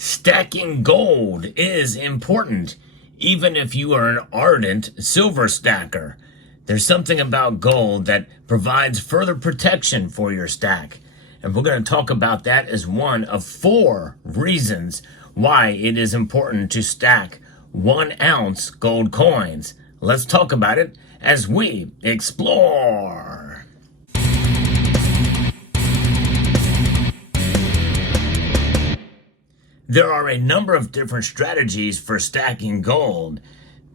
Stacking gold is important, even if you are an ardent silver stacker. There's something about gold that provides further protection for your stack. And we're going to talk about that as one of 4 reasons why it is important to stack 1-ounce gold coins. Let's talk about it as we explore. There are a number of different strategies for stacking gold.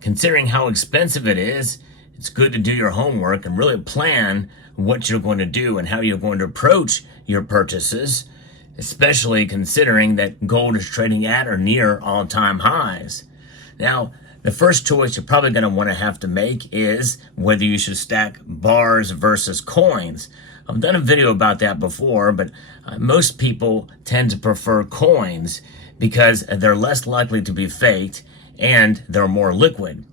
Considering how expensive it is, it's good to do your homework and really plan what you're going to do and how you're going to approach your purchases, especially considering that gold is trading at or near all-time highs. Now, the first choice you're probably going to want to have to make is whether you should stack bars versus coins. I've done a video about that before, but most people tend to prefer coins because they're less likely to be faked and they're more liquid.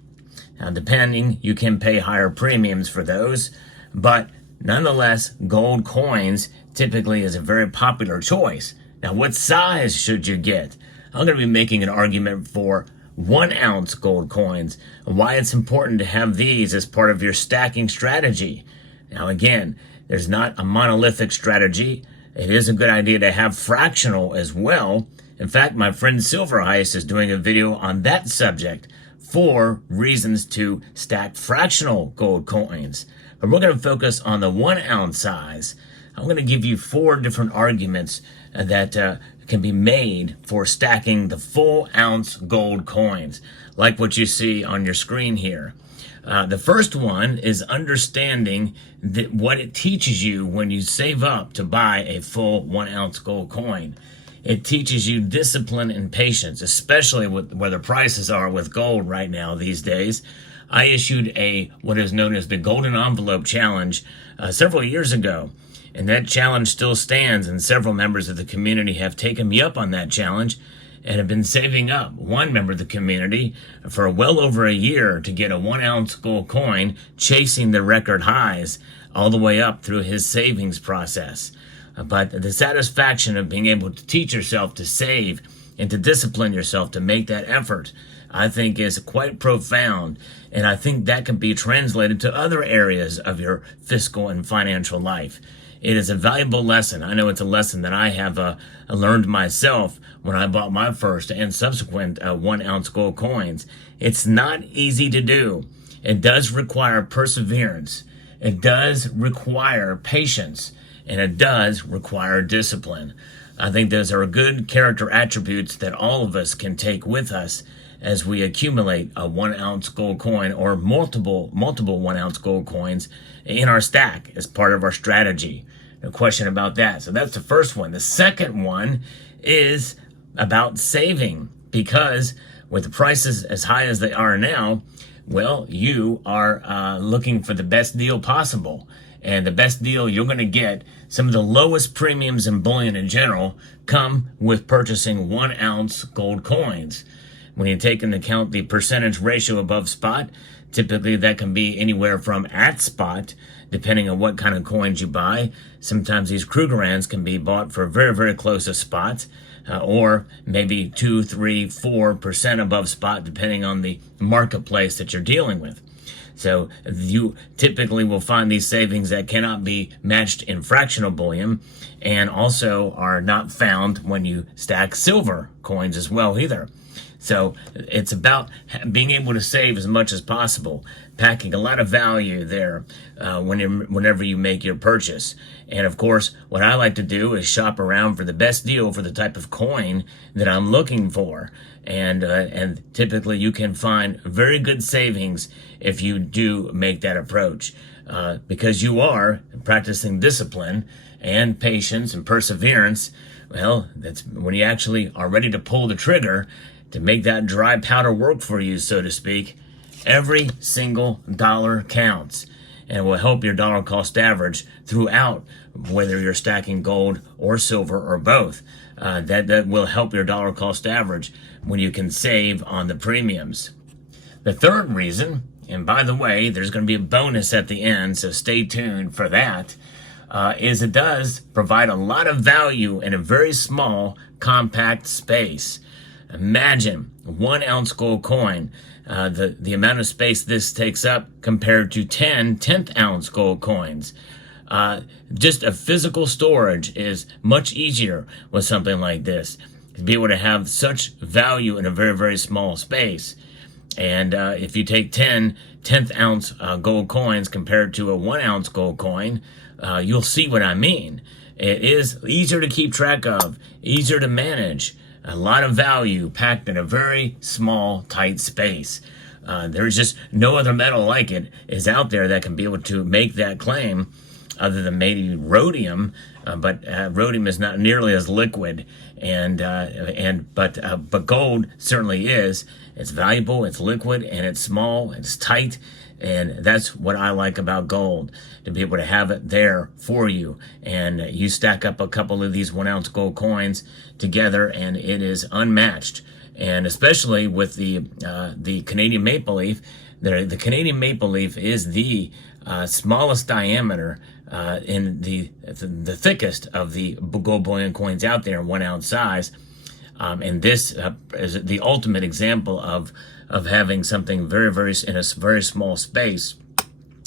Now, depending, you can pay higher premiums for those, but nonetheless, gold coins typically is a very popular choice. Now, what size should you get? I'm going to be making an argument for 1-ounce gold coins and why it's important to have these as part of your stacking strategy. Now, again, there's not a monolithic strategy. It is a good idea to have fractional as well. In fact, my friend Silver Heist is doing a video on that subject, 4 reasons to stack fractional gold coins. But we're going to focus on the 1-ounce size. I'm going to give you 4 different arguments that can be made for stacking the full ounce gold coins, like what you see on your screen here. The first one is understanding what it teaches you when you save up to buy a full 1-ounce gold coin. It teaches you discipline and patience, especially with where the prices are with gold right now these days. I issued what is known as the Golden Envelope Challenge several years ago, and that challenge still stands, and several members of the community have taken me up on that challenge and have been saving up. One member of the community for well over a year to get a 1-ounce gold coin, chasing the record highs all the way up through his savings process. But the satisfaction of being able to teach yourself to save and to discipline yourself to make that effort, I think is quite profound. And I think that can be translated to other areas of your fiscal and financial life. It is a valuable lesson. I know it's a lesson that I have learned myself when I bought my first and subsequent 1-ounce gold coins. It's not easy to do. It does require perseverance. It does require patience. And it does require discipline. I think those are good character attributes that all of us can take with us as we accumulate a 1-ounce gold coin or multiple 1-ounce gold coins in our stack as part of our strategy. No question about that. So that's the first one. The second one is about saving, because with the prices as high as they are now, well, you are looking for the best deal possible. And the best deal you're going to get, some of the lowest premiums in bullion in general, come with purchasing 1-ounce gold coins. When you take into account the percentage ratio above spot, typically that can be anywhere from at spot, depending on what kind of coins you buy. Sometimes these Krugerrands can be bought for very, very close to spot, or maybe 2, 3, 4% above spot, depending on the marketplace that you're dealing with. So you typically will find these savings that cannot be matched in fractional bullion, and also are not found when you stack silver coins as well either. So it's about being able to save as much as possible, packing a lot of value there whenever you make your purchase. And of course, what I like to do is shop around for the best deal for the type of coin that I'm looking for. And typically you can find very good savings if you do make that approach, because you are practicing discipline and patience and perseverance. Well, that's when you actually are ready to pull the trigger to make that dry powder work for you, so to speak. Every single dollar counts, and will help your dollar cost average throughout, whether you're stacking gold or silver or both. That will help your dollar cost average when you can save on the premiums. The third reason, and by the way, there's going to be a bonus at the end, so stay tuned for that. is it does provide a lot of value in a very small, compact space. Imagine 1 ounce gold coin, the amount of space this takes up compared to 10 10th ounce gold coins. Just a physical storage is much easier with something like this. To be able to have such value in a very, very small space. And if you take 10 10th ounce gold coins compared to a 1 ounce gold coin, you'll see what I mean. It is easier to keep track of, easier to manage, a lot of value packed in a very small, tight space. There's just no other metal like it is out there that can be able to make that claim, other than maybe rhodium, but rhodium is not nearly as liquid, but gold certainly is. It's valuable, it's liquid, and it's small, it's tight, and that's what I like about gold, to be able to have it there for you. And you stack up a couple of these 1 ounce gold coins together, and it is unmatched. And especially with the Canadian maple leaf, the Canadian maple leaf is the smallest diameter in the thickest of the gold bullion coins out there in 1 ounce size. And this is the ultimate example of having something very, very in a very small space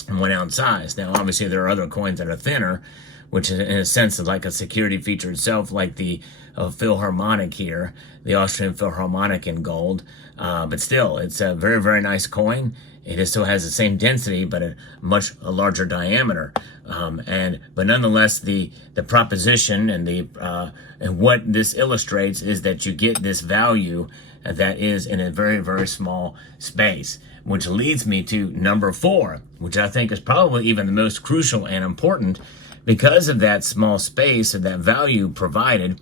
in 1 ounce size. Now, obviously, there are other coins that are thinner, which in a sense is like a security feature itself, like the Philharmonic here, the Austrian Philharmonic in gold. But still, it's a very, very nice coin. It still has the same density, but a much larger diameter. But nonetheless, the proposition and what this illustrates is that you get this value that is in a very, very small space, which leads me to number 4, which I think is probably even the most crucial and important. Because of that small space and that value provided,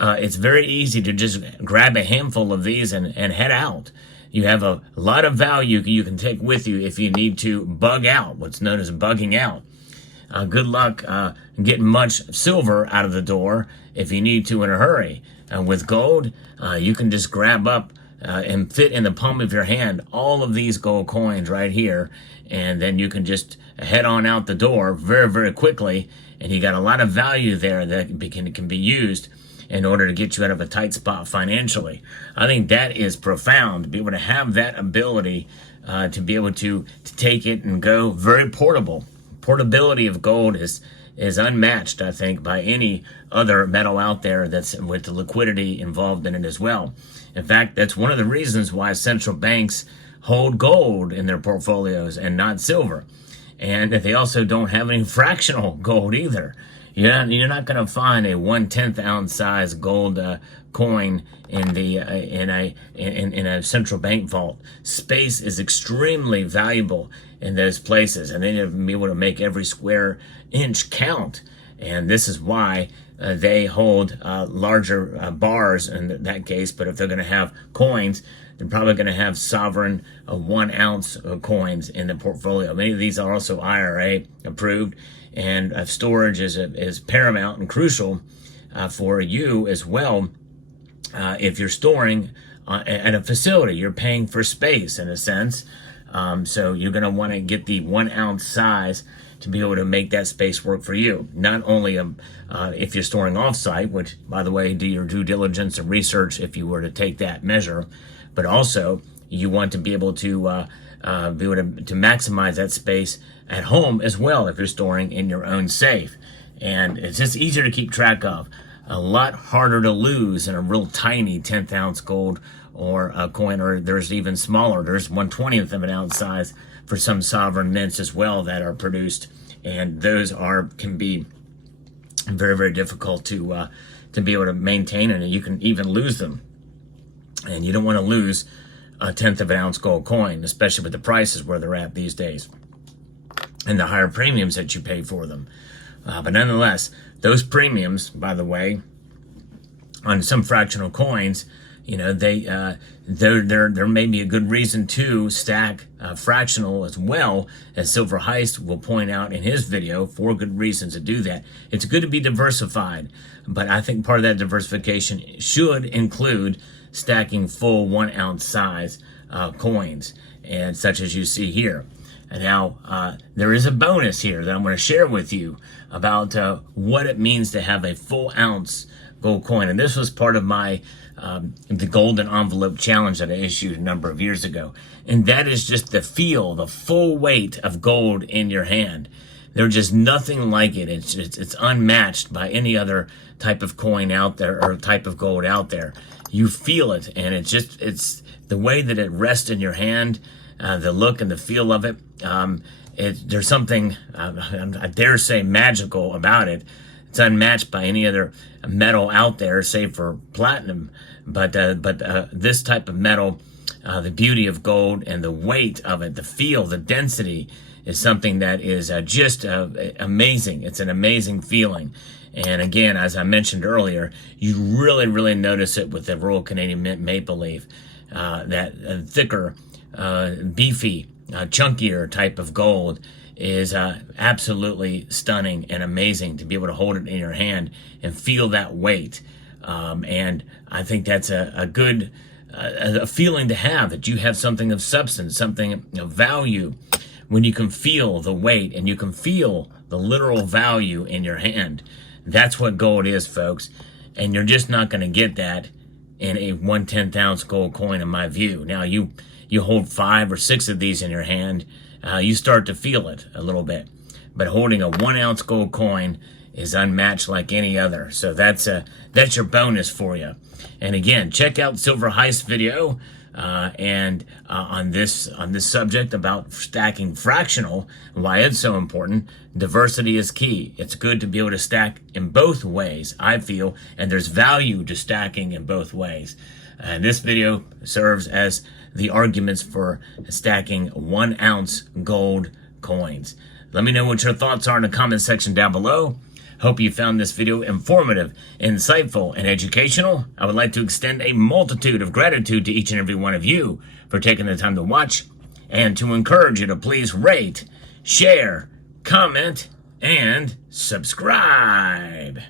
it's very easy to just grab a handful of these and head out. You have a lot of value you can take with you if you need to bug out, what's known as bugging out. Good luck getting much silver out of the door if you need to in a hurry. With gold, you can just grab up and fit in the palm of your hand all of these gold coins right here, and then you can just head on out the door very, very quickly, and you got a lot of value there that can be used in order to get you out of a tight spot financially. I think that is profound, to be able to have that ability to be able to take it and go very portable. Portability of gold is unmatched, I think, by any other metal out there that's with the liquidity involved in it as well. In fact, that's one of the reasons why central banks hold gold in their portfolios and not silver. And they also don't have any fractional gold either. You're not going to find a 1/10 ounce size gold coin in a central bank vault. Space is extremely valuable in those places, and they need to be able to make every square inch count. And this is why they hold larger bars in that case. But if they're going to have coins, they're probably going to have sovereign 1 ounce coins in the portfolio. Many of these are also IRA approved, and storage is paramount and crucial for you as well. If you're storing at a facility, you're paying for space in a sense. So you're going to want to get the 1 ounce size to be able to make that space work for you. Not only if you're storing offsite, which, by the way, do your due diligence and research if you were to take that measure, but also you want to be able to maximize that space at home as well if you're storing in your own safe. And it's just easier to keep track of. A lot harder to lose in a real tiny 10th ounce gold or a coin, or there's even smaller. There's 1/20th of an ounce size for some sovereign mints as well that are produced, and those can be very, very difficult to be able to maintain, and you can even lose them. And you don't want to lose a 10th of an ounce gold coin, especially with the prices where they're at these days and the higher premiums that you pay for them. But nonetheless, those premiums, by the way, on some fractional coins, there may be a good reason to stack fractional as well, as Silver Heist will point out in his video, 4 good reasons to do that. It's good to be diversified, but I think part of that diversification should include stacking full 1 ounce size coins, and such as you see here. Now, there is a bonus here that I'm going to share with you about what it means to have a full ounce gold coin. And this was part of my the golden envelope challenge that I issued a number of years ago. And that is just to feel the full weight of gold in your hand. There's just nothing like it. It's unmatched by any other type of coin out there or type of gold out there. You feel it, and it's the way that it rests in your hand, the look and the feel of it. There's something, I dare say, magical about it. It's unmatched by any other metal out there, save for platinum. But this type of metal, the beauty of gold and the weight of it, the feel, the density, is something that is just amazing. It's an amazing feeling. And again, as I mentioned earlier, you really, really notice it with the Royal Canadian Mint Maple Leaf, that thicker, beefy, chunkier type of gold is absolutely stunning and amazing to be able to hold it in your hand and feel that weight. And I think that's a good a feeling to have, that you have something of substance, something of value, when you can feel the weight and you can feel the literal value in your hand. That's what gold is, folks. And you're just not going to get that in a 1/10 ounce gold coin, in my view. Now, you hold 5 or 6 of these in your hand, you start to feel it a little bit. But holding a 1 ounce gold coin is unmatched like any other. So that's your bonus for you. And again, check out Silver Heist video on this subject about stacking fractional, why it's so important. Diversity is key. It's good to be able to stack in both ways, I feel, and there's value to stacking in both ways. And this video serves as the arguments for stacking 1 ounce gold coins. Let me know what your thoughts are in the comment section down below. Hope you found this video informative, insightful, and educational. I would like to extend a multitude of gratitude to each and every one of you for taking the time to watch, and to encourage you to please rate, share, comment, and subscribe.